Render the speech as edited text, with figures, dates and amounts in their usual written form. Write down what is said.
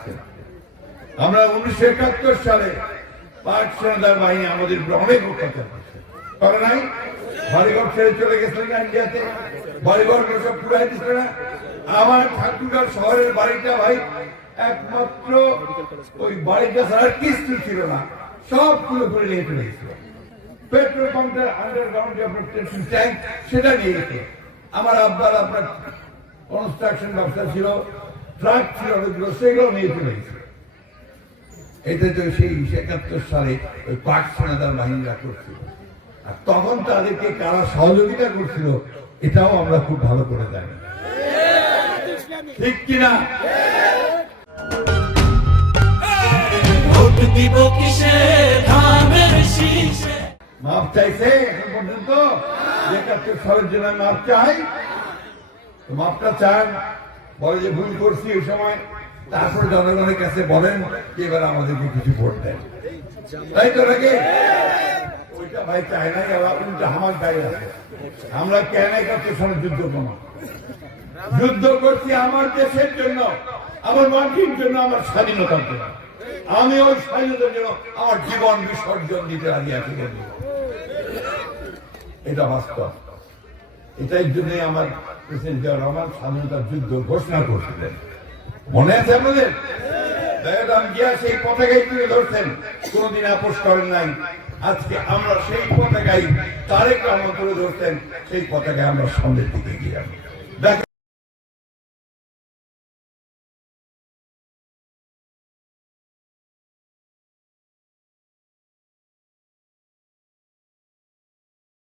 আছেন। আমরা 1971 সালে পাক সেনাদার বাহিনী আমাদের অনেক অত্যাচার করছে, করে নাই? বাড়িঘর ছেড়ে চলে গেছিলেন ইন্ডিয়াতে, বাড়িঘর সব পুরাই দিচ্ছে না। আমার ঠাকুরগাঁও শহরের বাড়িটা ভাই একমাত্র ওই বাড়িটা ছাড়া কিছু ছিল না, সব পুরো করে নিয়ে চলে গেছিল। পেট্রোল পাম্পের আন্ডারগ্রাউন্ড ট্যাঙ্ক সেটা নিয়ে গেছে। আমার আব্বার আপনার কনস্ট্রাকশন ব্যবসা ছিল, ট্রাক ছিল অনেকগুলো, সেগুলো নিয়ে চলে গেছিল। এটা তো সেই 71 সালে ওই পাক সেনাদার বাহিনীরা করছিল। আর তখন তাদেরকে কারা সহযোগিতা করছিল এটাও আমরা খুব ভালো করে জানি, ঠিক কিনা? মাপ চাইছে এখন পর্যন্ত, 71 সালের জন্য মাপ চাই, মাপটা চান, বলে যে ভুল করছি ওই সময়, তারপরে জনগণের কাছে বলেন এবার আমাদেরকে কিছু ভোট দেন, তাই তো নাকি? ওইটা ভাই চায় নাই, আবার উল্টা আমার দায়ী আছে। আমরা কেন 71 সালের যুদ্ধ কমা যুদ্ধ করছি আমার দেশের জন্য, আমার মাটির জন্য, আমার স্বাধীনতার জন্য। আমি ওই স্বাধীনতার জন্য আমার জীবন বিসর্জন দিতে রাজি আছি। এটা বাস্তব। এটাই জন্য আমার প্রেসিডেন্ট জিয়াউর রহমান স্বাধীনতার যুদ্ধ ঘোষণা করছিলেন, মনে আছে আপনাদের? গিয়া সেই পতাকাই তুলে ধরছেন, কোনদিন আপোষ করেন নাই। আজকে আমরা সেই পতাকাই তারেক রহমান তুলে ধরছেন, সেই পতাকায় আমরা সামনের দিকে গিয়ে